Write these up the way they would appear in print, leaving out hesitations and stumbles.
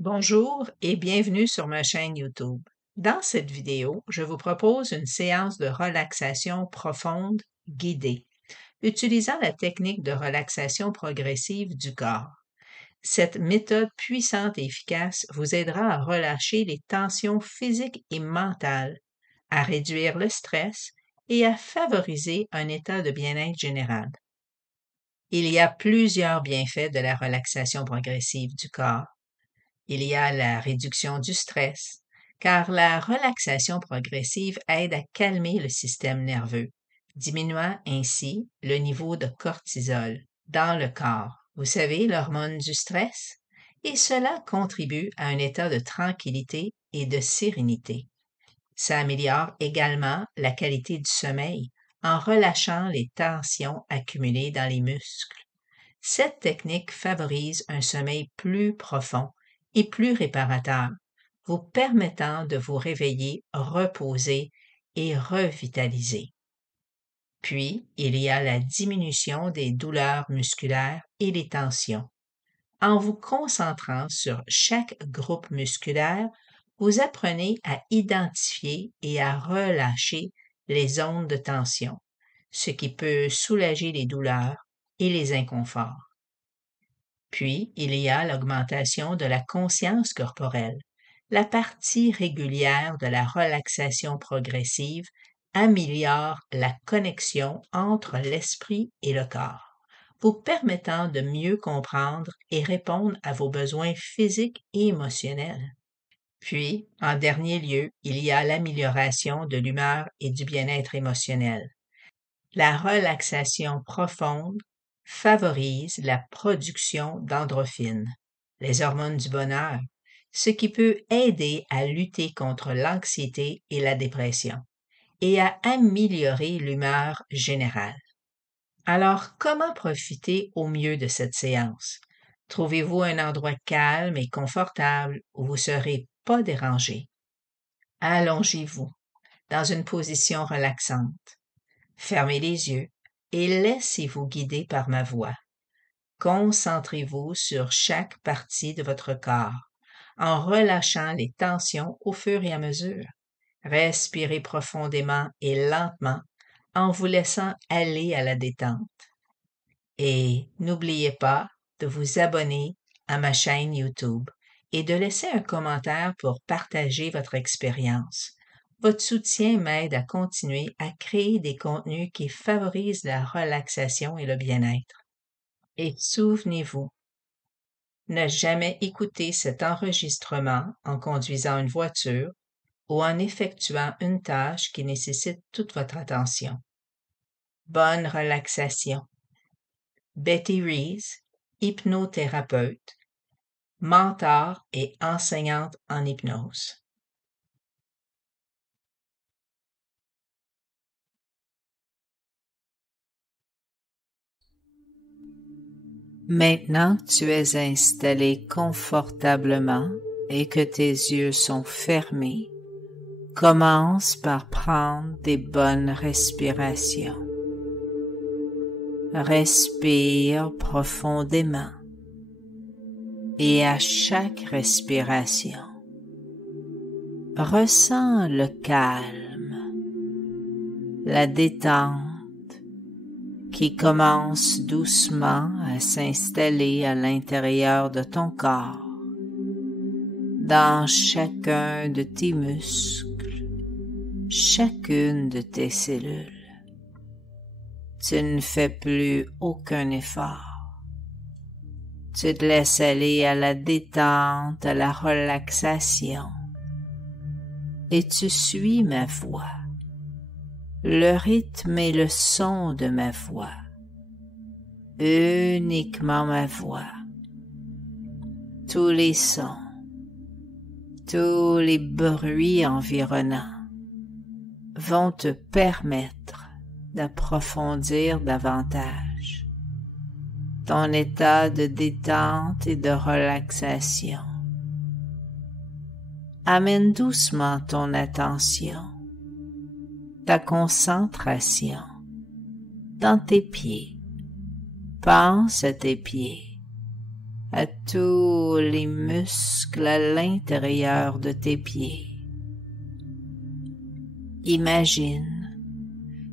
Bonjour et bienvenue sur ma chaîne YouTube. Dans cette vidéo, je vous propose une séance de relaxation profonde guidée, utilisant la technique de relaxation progressive du corps. Cette méthode puissante et efficace vous aidera à relâcher les tensions physiques et mentales, à réduire le stress et à favoriser un état de bien-être général. Il y a plusieurs bienfaits de la relaxation progressive du corps. Il y a la réduction du stress, car la relaxation progressive aide à calmer le système nerveux, diminuant ainsi le niveau de cortisol dans le corps. Vous savez, l'hormone du stress? Et cela contribue à un état de tranquillité et de sérénité. Ça améliore également la qualité du sommeil en relâchant les tensions accumulées dans les muscles. Cette technique favorise un sommeil plus profond et plus réparateur, vous permettant de vous réveiller reposé et revitalisé. Puis, il y a la diminution des douleurs musculaires et les tensions. En vous concentrant sur chaque groupe musculaire, vous apprenez à identifier et à relâcher les zones de tension, ce qui peut soulager les douleurs et les inconforts. Puis, il y a l'augmentation de la conscience corporelle. La partie régulière de la relaxation progressive améliore la connexion entre l'esprit et le corps, vous permettant de mieux comprendre et répondre à vos besoins physiques et émotionnels. Puis, en dernier lieu, il y a l'amélioration de l'humeur et du bien-être émotionnel. La relaxation profonde favorise la production d'endorphines, les hormones du bonheur, ce qui peut aider à lutter contre l'anxiété et la dépression et à améliorer l'humeur générale. Alors, comment profiter au mieux de cette séance? Trouvez-vous un endroit calme et confortable où vous ne serez pas dérangé. Allongez-vous dans une position relaxante. Fermez les yeux et laissez-vous guider par ma voix. Concentrez-vous sur chaque partie de votre corps, en relâchant les tensions au fur et à mesure. Respirez profondément et lentement en vous laissant aller à la détente. Et n'oubliez pas de vous abonner à ma chaîne YouTube et de laisser un commentaire pour partager votre expérience. Votre soutien m'aide à continuer à créer des contenus qui favorisent la relaxation et le bien-être. Et souvenez-vous, ne jamais écouter cet enregistrement en conduisant une voiture ou en effectuant une tâche qui nécessite toute votre attention. Bonne relaxation. Betty Rees, hypnothérapeute, mentor et enseignante en hypnose. Maintenant que tu es installé confortablement et que tes yeux sont fermés, commence par prendre des bonnes respirations. Respire profondément et à chaque respiration, ressens le calme, la détente qui commence doucement à s'installer à l'intérieur de ton corps, dans chacun de tes muscles, chacune de tes cellules. Tu ne fais plus aucun effort. Tu te laisses aller à la détente, à la relaxation, et tu suis ma voix, le rythme et le son de ma voix, uniquement ma voix. Tous les sons, tous les bruits environnants vont te permettre d'approfondir davantage ton état de détente et de relaxation. Amène doucement ton attention, ta concentration dans tes pieds. Pense à tes pieds. à tous les muscles à l'intérieur de tes pieds. Imagine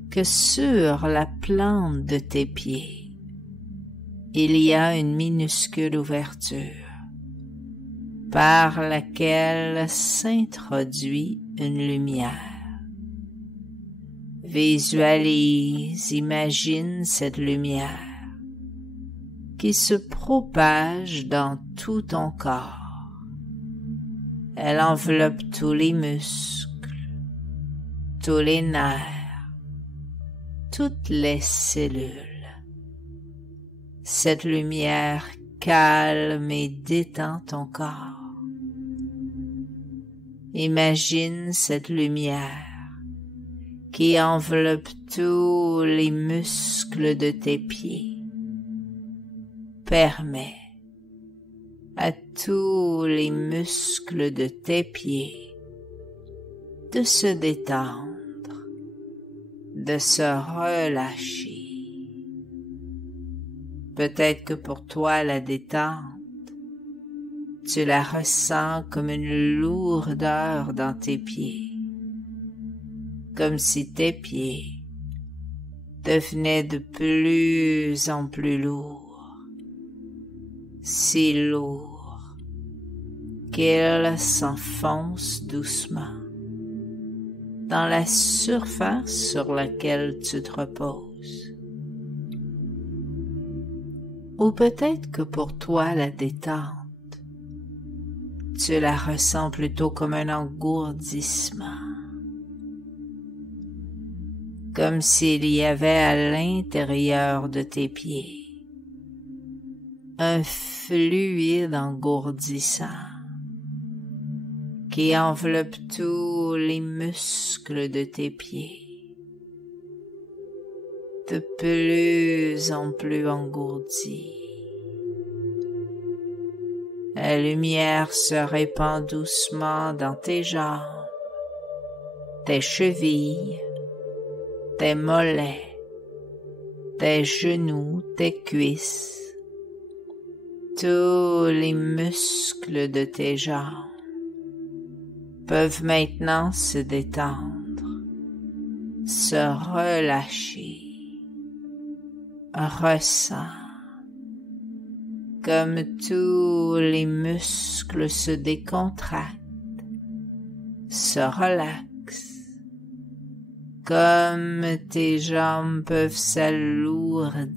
que sur la plante de tes pieds, il y a une minuscule ouverture par laquelle s'introduit une lumière. Visualise, imagine cette lumière qui se propage dans tout ton corps. Elle enveloppe tous les muscles, tous les nerfs, toutes les cellules. Cette lumière calme et détend ton corps. Imagine cette lumière qui enveloppe tous les muscles de tes pieds. Permets à tous les muscles de tes pieds de se détendre, de se relâcher. Peut-être que pour toi la détente, tu la ressens comme une lourdeur dans tes pieds, comme si tes pieds devenaient de plus en plus lourds, si lourds qu'ils s'enfoncent doucement dans la surface sur laquelle tu te reposes. Ou peut-être que pour toi la détente, tu la ressens plutôt comme un engourdissement, comme s'il y avait à l'intérieur de tes pieds un fluide engourdissant qui enveloppe tous les muscles de tes pieds, de plus en plus engourdis. La lumière se répand doucement dans tes jambes, tes chevilles, tes mollets, tes genoux, tes cuisses, tous les muscles de tes jambes peuvent maintenant se détendre, se relâcher. Ressens comme tous les muscles se décontractent, se relaxent, comme tes jambes peuvent s'alourdir,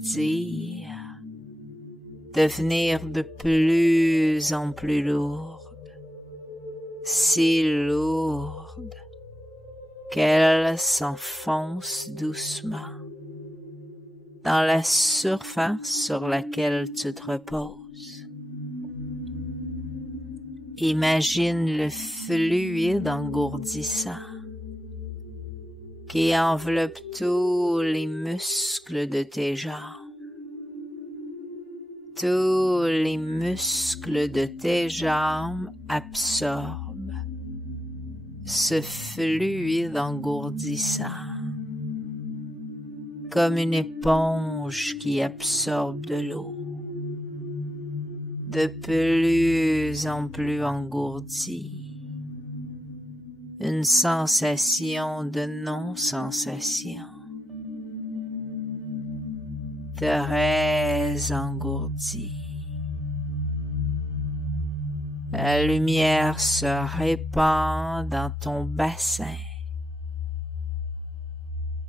devenir de plus en plus lourdes, si lourdes qu'elles s'enfoncent doucement dans la surface sur laquelle tu te reposes. Imagine le fluide engourdissant qui enveloppe tous les muscles de tes jambes. Tous les muscles de tes jambes absorbent ce fluide engourdissant comme une éponge qui absorbe de l'eau, de plus en plus engourdie, une sensation de non-sensation, très engourdie. La lumière se répand dans ton bassin,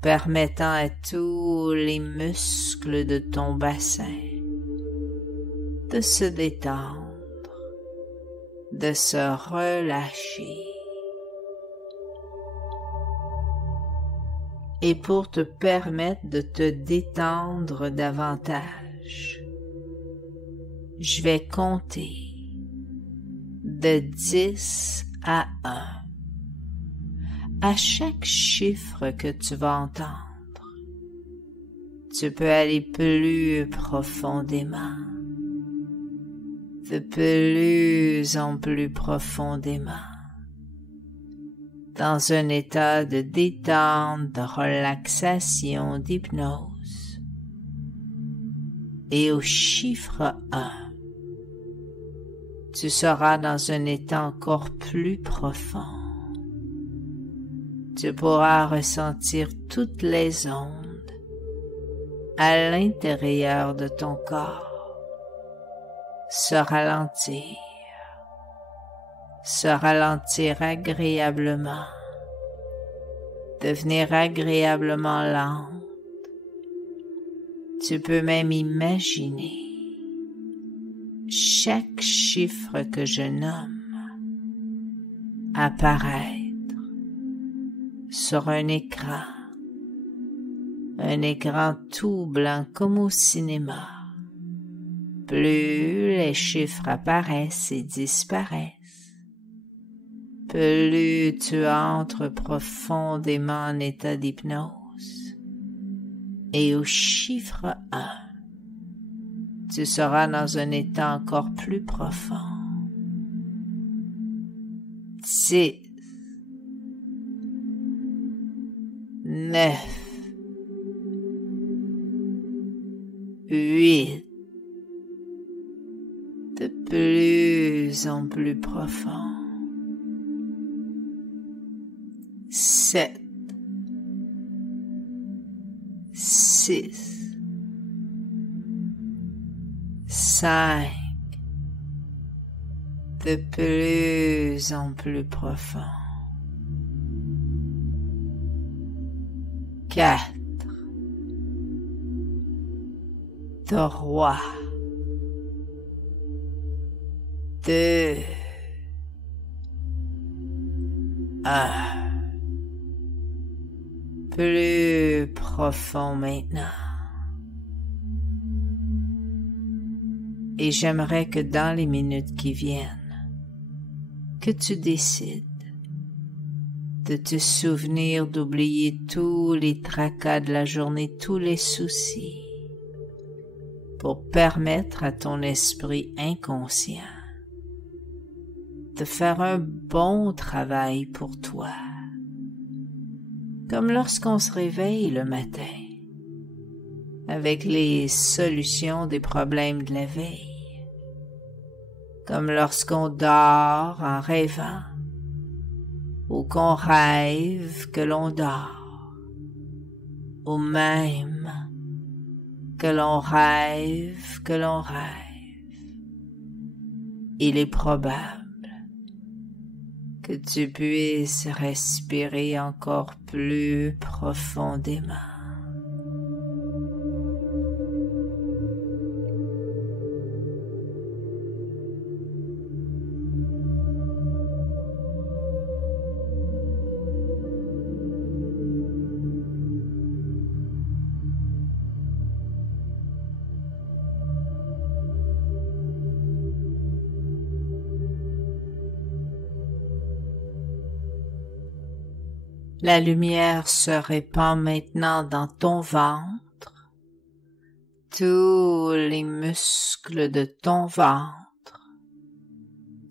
permettant à tous les muscles de ton bassin de se détendre, de se relâcher. Et pour te permettre de te détendre davantage, je vais compter de 10 à 1. À chaque chiffre que tu vas entendre, tu peux aller plus profondément, de plus en plus profondément, dans un état de détente, de relaxation, d'hypnose. Et au chiffre 1, Tu seras dans un état encore plus profond. Tu pourras ressentir toutes les ondes à l'intérieur de ton corps se ralentir agréablement, devenir agréablement lente. Tu peux même imaginer chaque chiffre que je nomme apparaître sur un écran tout blanc comme au cinéma. Plus les chiffres apparaissent et disparaissent, plus tu entres profondément en état d'hypnose. Et au chiffre 1, tu seras dans un état encore plus profond. 6, 9, 8, de plus en plus profond. 7, 6, 5, de plus en plus profond. 4, 3, 2, 1. Plus profond maintenant. Et j'aimerais que dans les minutes qui viennent, que tu décides de te souvenir d'oublier tous les tracas de la journée, tous les soucis, pour permettre à ton esprit inconscient de faire un bon travail pour toi. Comme lorsqu'on se réveille le matin avec les solutions des problèmes de la veille. Comme lorsqu'on dort en rêvant ou qu'on rêve que l'on dort, ou même que l'on rêve que l'on rêve. Il est probable que tu puisses respirer encore plus profondément. La lumière se répand maintenant dans ton ventre. Tous les muscles de ton ventre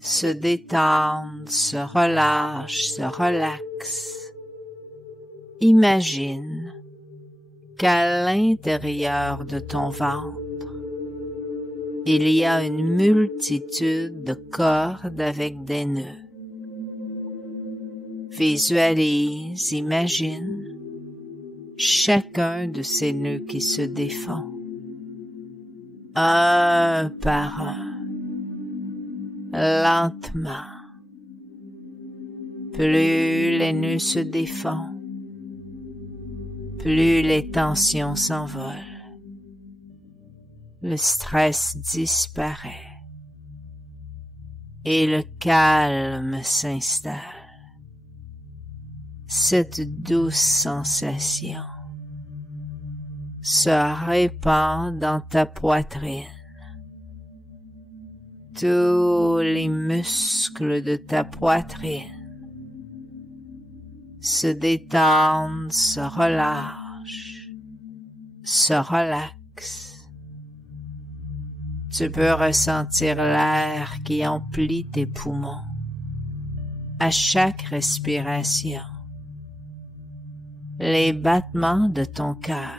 se détendent, se relâchent, se relaxent. Imagine qu'à l'intérieur de ton ventre, il y a une multitude de cordes avec des nœuds. Visualise, imagine chacun de ces nœuds qui se défont, un par un, lentement. Plus les nœuds se défont, plus les tensions s'envolent, le stress disparaît et le calme s'installe. Cette douce sensation se répand dans ta poitrine. Tous les muscles de ta poitrine se détendent, se relâchent, se relaxent. Tu peux ressentir l'air qui emplit tes poumons à chaque respiration. Les battements de ton cœur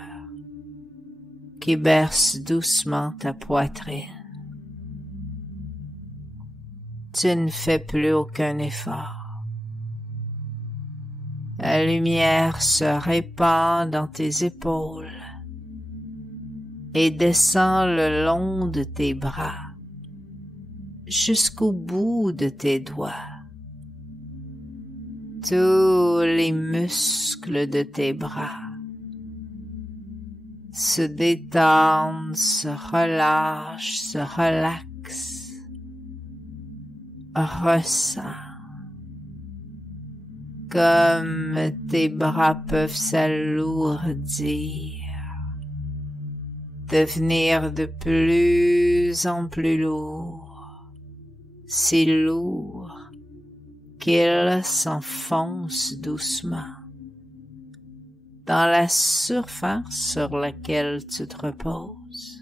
qui bercent doucement ta poitrine. Tu ne fais plus aucun effort. La lumière se répand dans tes épaules et descend le long de tes bras jusqu'au bout de tes doigts. Tous les muscles de tes bras se détendent, se relâchent, se relaxent. Ressens comme tes bras peuvent s'alourdir, devenir de plus en plus lourds, si lourds qu'ils s'enfoncent doucement dans la surface sur laquelle tu te reposes.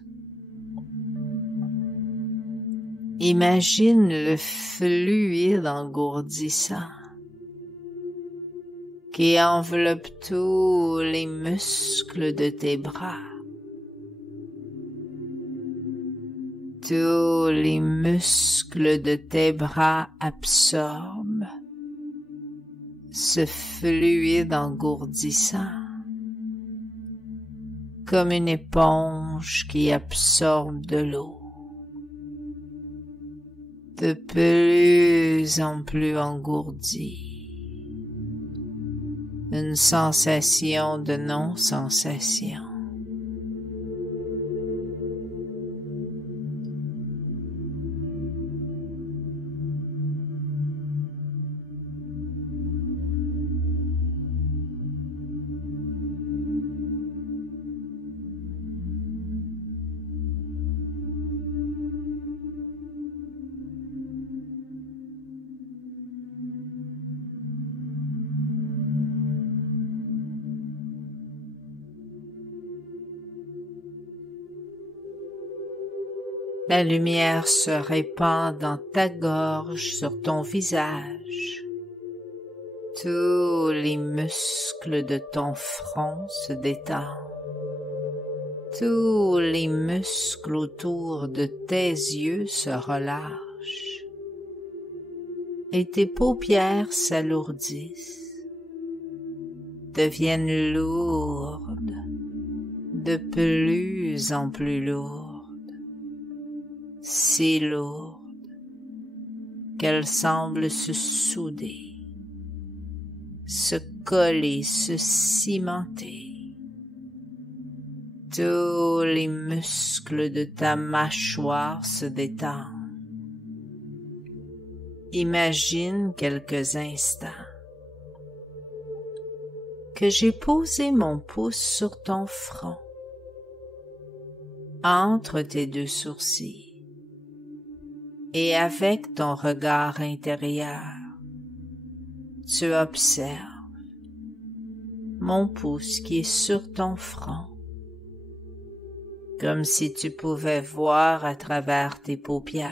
Imagine le fluide engourdissant qui enveloppe tous les muscles de tes bras. Tous les muscles de tes bras absorbent ce fluide engourdissant comme une éponge qui absorbe de l'eau. De plus en plus engourdi. Une sensation de non-sensation. La lumière se répand dans ta gorge, sur ton visage. Tous les muscles de ton front se détendent. Tous les muscles autour de tes yeux se relâchent. Et tes paupières s'alourdissent, deviennent lourdes, de plus en plus lourdes. Si lourde qu'elle semble se souder, se coller, se cimenter. Tous les muscles de ta mâchoire se détendent. Imagine quelques instants que j'ai posé mon pouce sur ton front, entre tes deux sourcils. Et avec ton regard intérieur, tu observes mon pouce qui est sur ton front, comme si tu pouvais voir à travers tes paupières.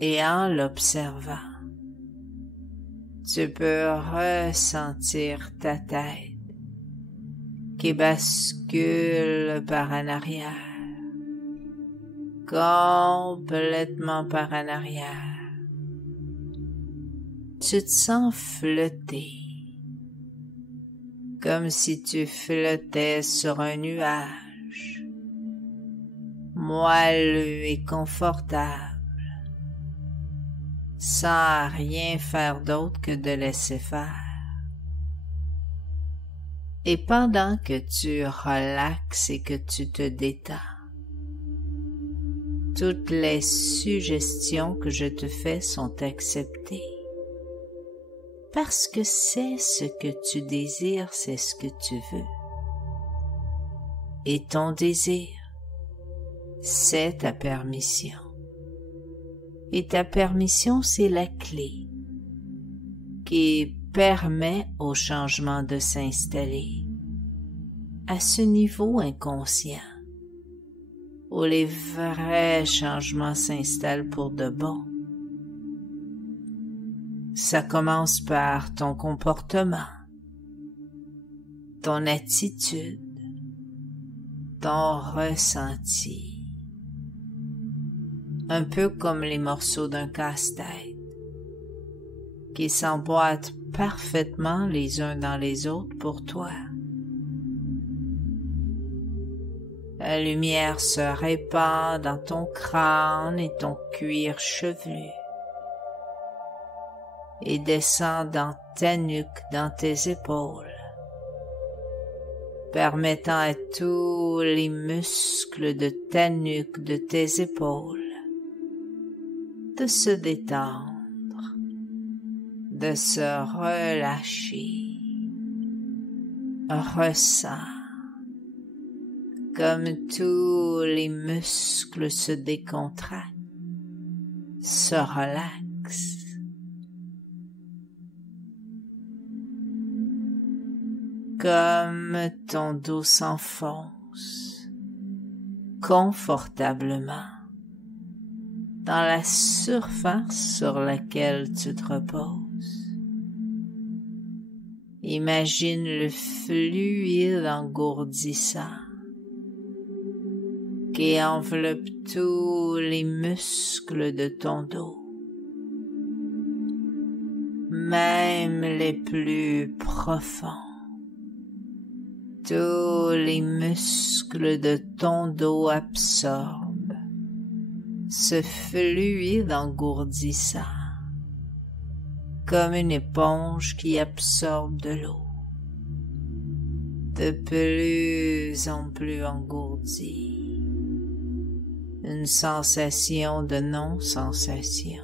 Et en l'observant, tu peux ressentir ta tête qui bascule par en arrière. Complètement par en arrière. Tu te sens flotter, comme si tu flottais sur un nuage, moelleux et confortable, sans rien faire d'autre que de laisser faire. Et pendant que tu relaxes et que tu te détends, toutes les suggestions que je te fais sont acceptées. Parce que c'est ce que tu désires, c'est ce que tu veux. Et ton désir, c'est ta permission. Et ta permission, c'est la clé qui permet au changement de s'installer à ce niveau inconscient où les vrais changements s'installent pour de bon. Ça commence par ton comportement, ton attitude, ton ressenti. un peu comme les morceaux d'un casse-tête, qui s'emboîtent parfaitement les uns dans les autres pour toi. La lumière se répand dans ton crâne et ton cuir chevelu et descend dans ta nuque, dans tes épaules, permettant à tous les muscles de ta nuque, de tes épaules, de se détendre, de se relâcher. Ressens comme tous les muscles se décontractent, se relaxent. Comme ton dos s'enfonce confortablement dans la surface sur laquelle tu te reposes. Imagine le fluide engourdissant qui enveloppe tous les muscles de ton dos, même les plus profonds. Tous les muscles de ton dos absorbent ce fluide engourdissant, comme une éponge qui absorbe de l'eau, de plus en plus engourdi, une sensation de non-sensation.